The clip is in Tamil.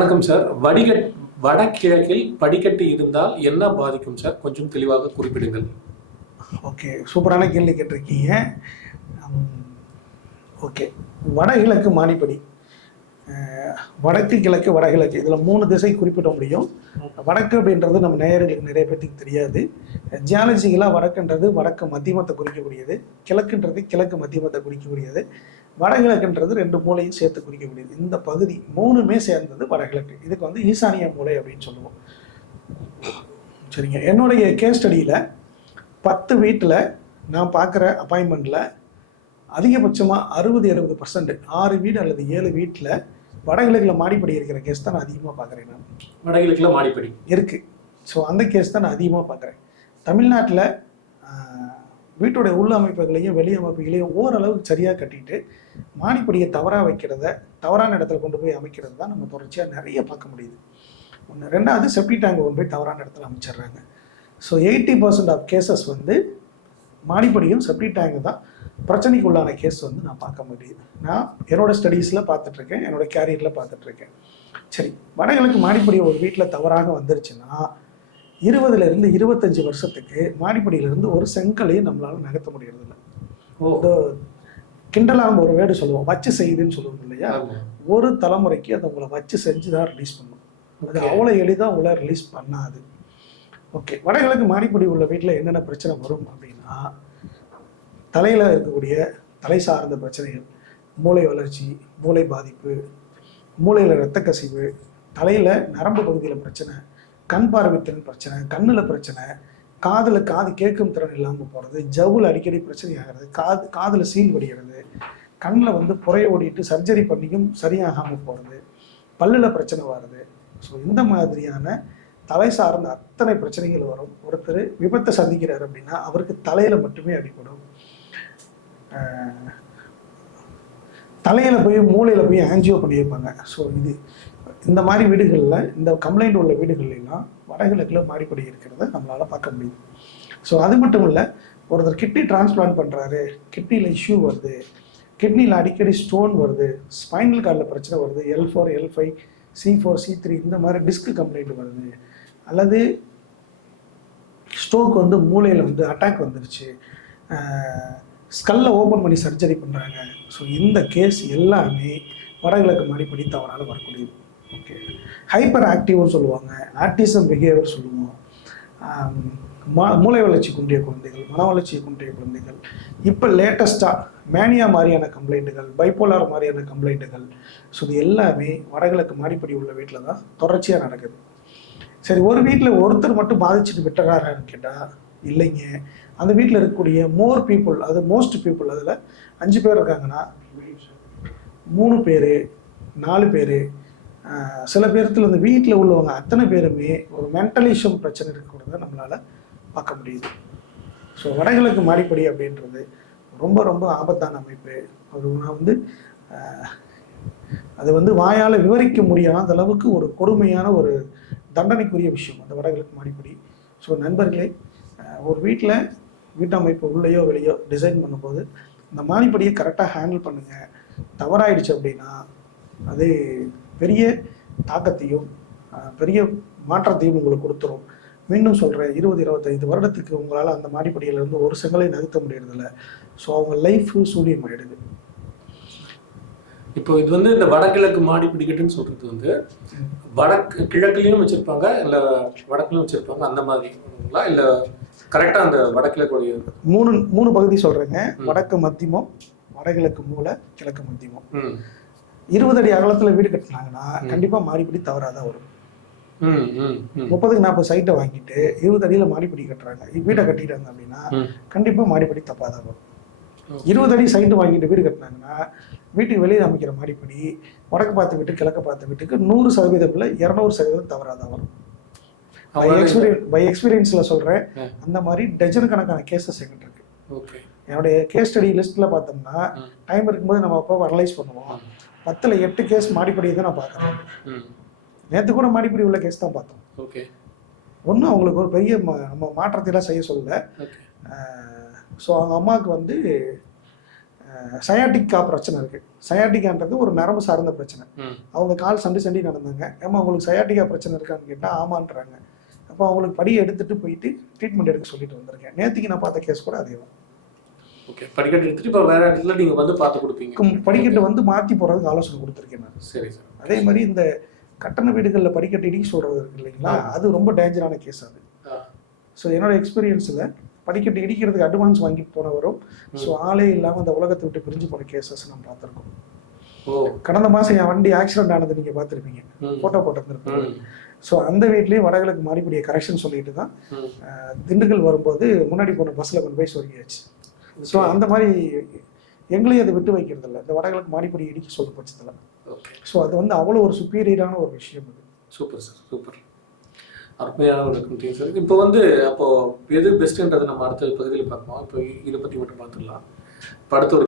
வணக்கம் சார். வடிகட் வடகிழக்கில் படிக்கட்டு இருந்தால் என்ன பாதிக்கும் சார்? கொஞ்சம் தெளிவாக குறிப்பிடுங்கள். ஓகே சூப்பரான கேள்வி கேட்டிருக்கீங்க. ஓகே. வடகிழக்கு மானிப்படி. வடக்கு கிழக்கு வடகிழக்கு. இதில் மூணு திசை குறிப்பிட முடியும். வடக்கு அப்படின்றது நம்ம நேயர்களுக்கு நிறைய பேர்த்துக்கு தெரியாது. ஜியாலஜிக்கலாக வடக்குன்றது வடக்கு மத்தியமத்தை குறிக்கக்கூடியது. கிழக்குன்றது கிழக்கு மத்தியமத்தை குறிக்கக்கூடியது. வடகிழக்குன்றது ரெண்டு மூலையும் சேர்த்து குறிக்கக்கூடியது. இந்த பகுதி மூணுமே சேர்ந்தது வடகிழக்கு. இதுக்கு வந்து ஈசானிய மூலை அப்படின்னு சொல்லுவோம். சரிங்க. என்னுடைய கேஸ் ஸ்டடியில் பத்து வீட்டில் நான் பார்க்குற அப்பாயின்மெண்ட்டில் அதிகபட்சமாக அறுபது எழுபது பர்சன்ட் ஆறு வீடு அல்லது ஏழு வீட்டில் வடகிழக்கில் மாடிப்படி இருக்கிற கேஸ் தான் நான் அதிகமாக பார்க்குறேன் நான். வடகிழக்கில் மாடிப்படி. இருக்குது ஸோ அந்த கேஸ் தான் நான் அதிகமாக பார்க்குறேன். தமிழ்நாட்டில் வீட்டுடைய உள் அமைப்புகளையும் வெளி அமைப்புகளையும் ஓரளவுக்கு சரியாக கட்டிட்டு மாடிப்படியை தவறாக வைக்கிறத தவறான இடத்துல கொண்டு போய் அமைக்கிறது தான் நம்ம தொடர்ச்சியாக நிறைய பார்க்க முடியுது. ஒன்று ரெண்டாவது செப்டி டேங்கை கொண்டு போய் தவறான இடத்துல அமைச்சிடுறாங்க. So eighty percent of cases வந்து மாடிப்படியும் செப்டி டேங்கு தான் பிரச்சனைக்கு உள்ளான கேஸ் வந்து நான் பார்க்க முடியுது. நான் என்னோட ஸ்டடீஸில் பார்த்துட்ருக்கேன் என்னோட கேரியரில் பார்த்துட்ருக்கேன் சரி வடகிழக்கு மாடிப்படி ஒரு வீட்டில் தவறாக வந்துருச்சுன்னா இருபதுலேருந்து இருபத்தஞ்சு வருஷத்துக்கு மாடிப்படியிலேருந்து ஒரு செங்கலையும் நம்மளால் நகர்த்த ஓ. இந்த கிண்டலாக நம்ம ஒரு வேர்டு சொல்லுவோம். வச்சு செய்யுதுன்னு சொல்லுவோம் இல்லையா. ஒரு தலைமுறைக்கு அதை உங்களை வச்சு செஞ்சு தான் ரிலீஸ் பண்ணும். அது. அவ்வளோ எளிதாக உங்களை ரிலீஸ் பண்ணாது. ஓகே வடகிழக்கு மாடிப்படி உள்ள வீட்டில் என்னென்ன பிரச்சனை வரும் அப்படின்னா தலையில் இருக்கக்கூடிய தலை சார்ந்த பிரச்சனைகள் மூளை வளர்ச்சி மூளை பாதிப்பு மூளையில் இரத்த கசிவு தலையில் நரம்பு பகுதியில் பிரச்சனை கண் பார்வைத்திறன் பிரச்சனை கண்ணில் பிரச்சனை காதில் காது கேட்கும் திறன் இல்லாமல் போகிறது ஜவ்வில் அடிக்கடி பிரச்சனை ஆகிறது காது காதில் சீல் வடிகிறது கண்ணில் வந்து புறைய ஓடிட்டு சர்ஜரி பண்ணியும் சரியாகாமல் போகிறது பல்லில் பிரச்சனை வருது. ஸோ இந்த மாதிரியான தலை சார்ந்த அத்தனை பிரச்சனைகள் வரும். ஒருத்தர் விபத்தை சந்திக்கிறார் அப்படின்னா அவருக்கு தலையில் மட்டுமே அடிபடும். தலையில் போய் மூளையில் போய் ஆன்ஜியோ பண்ணியிருப்பாங்க. ஸோ இது இந்த மாதிரி வீடுகளில் இந்த கம்ப்ளைண்ட் உள்ள வீடுகள்லாம் வடகிழக்கில் மாடிப்படி இருக்கிறத நம்மளால் பார்க்க முடியுது. ஸோ அது மட்டும் இல்லை ஒருத்தர் கிட்னி டிரான்ஸ்பிளான்ட் பண்ணுறாரு கிட்னியில் இஷ்யூ வருது கிட்னியில் அடிக்கடி ஸ்டோன் வருது ஸ்பைனல் கார்டில் பிரச்சனை வருது L four L five C four C three இந்த மாதிரி டிஸ்க் கம்ப்ளைண்ட் வருது. அல்லது ஸ்ட்ரோக் வந்து மூளையில் வந்து அட்டாக் வந்துருச்சு. ஸ்கல்லை ஓப்பன் பண்ணி சர்ஜரி பண்ணுறாங்க ஸோ இந்த கேஸ் எல்லாமே வடகிழக்கு மாடிப்படி தவறால் வரக்கூடியது ஓகே ஹைப்பர் ஆக்டிவ்னு சொல்லுவாங்க. ஆர்டிசம் பிஹேவியர் சொல்லுவோம். மா- மூளை வளர்ச்சி குன்றிய குழந்தைகள் மன வளர்ச்சி குன்றிய குழந்தைகள். இப்போ லேட்டஸ்ட்டாக மேனியா மாதிரியான கம்ப்ளைண்ட்டுகள் பைப்போலார் மாதிரியான கம்ப்ளைண்ட்டுகள் ஸோ இது எல்லாமே வடகிழக்கு மாடிப்படி உள்ள வீட்டில் தான் தொடர்ச்சியாக நடக்குது. சரி ஒரு வீட்டில் ஒருத்தர் மட்டும் பாதிச்சுட்டு விட்டுறாருன்னு கேட்டால் இல்லைங்க. அந்த வீட்டில் இருக்கக்கூடிய மோர் பீப்புள் அது மோஸ்ட் பீப்புள் அதில் அஞ்சு பேர் இருக்காங்கன்னா மூணு பேர் நாலு பேர் சில பேர்த்துல இந்த வீட்டில் உள்ளவங்க அத்தனை பேருமே ஒரு மென்டலிஷம் பிரச்சனை இருக்கிறத நம்மளால் பார்க்க முடியுது. ஸோ வடகிழக்கு மாடிப்படி அப்படின்றது ரொம்ப ரொம்ப ஆபத்தான அமைப்பு. அது நான் வந்து அது வந்து வாயால் விவரிக்க முடியாத அளவுக்கு ஒரு கொடுமையான ஒரு தண்டனைக்குரிய விஷயம் அந்த வடகிழக்கு மாடிப்படி. ஸோ நண்பர்களே ஒரு வீட்டில் வீட்டமைப்பு உள்ளேயோ வெளியோ டிசைன் பண்ணும்போது இந்த மாடிப்படியை கரெக்டாக ஹேண்டில் பண்ணுங்கள் தவறாயிடுச்சு அப்படின்னா அது பெரிய தாக்கத்தையும் பெரிய மாற்றத்தையும் உங்களுக்கு கொடுத்துரும். மீண்டும் சொல்கிறேன் இருபது இருபத்தைந்து வருடத்துக்கு உங்களால் அந்த மாடிப்படியிலேருந்து ஒரு செங்கலை நகர்த்த முடியறதில்ல. ஸோ அவங்க லைஃபு சூடியம் ஆயிடுது இப்போ இது வந்து இந்த வடகிழக்கு மாடி பிடிக்கட்டுன்னு சொல்றது வந்து வடக்கு கிழக்குலயும் வச்சிருப்பாங்க இல்ல வடக்குலயும் வச்சிருப்பாங்க அந்த மாதிரிங்களா இல்ல கரெக்டா அந்த வடகிழக்குடைய மூணு மூணு பகுதி சொல்கிறேங்க ம். வடக்கு மத்தியமம் வடகிழக்கு மூலை கிழக்கு மத்தியமம் இருபது அடி அகலத்தில் வீடு கட்டினாங்கன்னா ம். கண்டிப்பாக மாடிப்படி தவறாக தான் வரும் முப்பதுக்கு நாற்பது சைட்டை வாங்கிட்டு இருபது அடியில் மாடிப்படி கட்டுறாங்க. வீட்டை கட்டிட்டாங்க அப்படின்னா ம். கண்டிப்பாக மாடிப்படி தப்பாக தான் வரும். இருபது அடி சைட்டு வாங்கிட்டு வீடு கட்டினாங்கன்னா வீட்டுக்கு வெளியே அமைக்கிற மாடிப்படி வடக்கு பார்த்த வீட்டு கிழக்கு பார்த்த வீட்டுக்கு நூறு சதவீதம் இல்லை இரநூறு சதவீதம் தவறாக தான் வரும். பை. எக்ஸ்பீரியன்ஸ் பை எக்ஸ்பீரியன்ஸில் சொல்கிறேன். அந்த மாதிரி டஜன் கணக்கான கேசஸ் எங்கிட்ட இருக்கு. ஓகே என்னுடைய கேஸ் ஸ்டடி லிஸ்ட்டில் பார்த்தோம்னா. டைம் இருக்கும்போது நம்ம அப்போ அனலைஸ் பண்ணுவோம். பத்தில் எட்டு கேஸ் மாடிப்படி தான் நான் பார்க்குறேன். ம் நேற்று கூட மாடிப்படி உள்ள கேஸ் தான் பார்த்தோம். ஓகே ஒன்றும் அவங்களுக்கு ஒரு பெரிய நம்ம மாற்றத்தைலாம் செய்ய சொல்லல. ஸோ அவங்க அம்மாவுக்கு வந்து சயாட்டிக்கா பிரச்சனை இருக்குது சயாட்டிக்கான்றது ஒரு நரம்பு சார்ந்த பிரச்சனை. ம் அவங்க கால் சண்டி சண்டி நடந்தாங்க. ஏமா உங்களுக்கு சயாட்டிக்கா பிரச்சனை இருக்கான்னு கேட்டால் ஆமான்றாங்க. அப்போ அவங்களுக்கு படி எடுத்துட்டு போயிட்டு ட்ரீட்மெண்ட் எடுக்க சொல்லிட்டு வந்திருக்கேன். நேற்றுக்கு நான் பார்த்த கேஸ் கூட அதே தான் ஓகே படிக்கட்டு எடுத்துட்டு இப்போ வேற இடத்துல நீங்க வந்து பார்த்து கொடுப்பீங்க. படிக்கட்டு வந்து மாற்றி போகிறதுக்கு ஆலோசனை கொடுத்துருக்கேன் நான். சரி சார். அதே மாதிரி இந்த கட்டண வீடுகளில் படிக்கட்டு இடிக்க சொல்கிறது இருக்கு இல்லைங்களா அது ரொம்ப டேஞ்சரான கேஸ் அது. ஸோ என்னோட எக்ஸ்பீரியன்ஸில் படிக்கட்டு இடிக்கிறதுக்கு அட்வான்ஸ் வாங்கிட்டு போனவரும் ஸோ ஆளே இல்லாமல் அந்த உலகத்தை விட்டு பிரிஞ்சு போன கேசஸ் நம்ம பார்த்துருக்கோம். கடந்த மாதம் என் வண்டி ஆக்சிடென்ட் ஆனது நீங்கள் பார்த்துருப்பீங்க. ஃபோட்டோ போட்டிருந்துருப்பீங்க. ஸோ அந்த வீட்லேயே வடகிழக்கு மாறிப்படிய கரெக்ஷன் சொல்லிட்டு தான் திண்டுக்கல் வரும்போது முன்னாடி போன பஸ்ஸில் கொண்டு போய் சொருகியாச்சு. ஸோ அந்த மாதிரி எங்களையும் அதை விட்டு வைக்கிறது இல்லை. இந்த வடகிழக்கு மாடிப்படி இடிக்க சொல்ல பட்சத்தில் ஸோ அது வந்து அவ்வளோ ஒரு சுப்பீரியரான ஒரு விஷயம் அது. சூப்பர் சார் சூப்பர் அருமையான ஒரு கமிட்டி சார் இப்போ வந்து அப்போ எது பெஸ்ட்ன்றதை நம்ம அடுத்த பகுதியில் பார்ப்போம். இப்போ இதை பற்றி மட்டும் பார்த்துடலாம். இப்போ அடுத்த ஒரு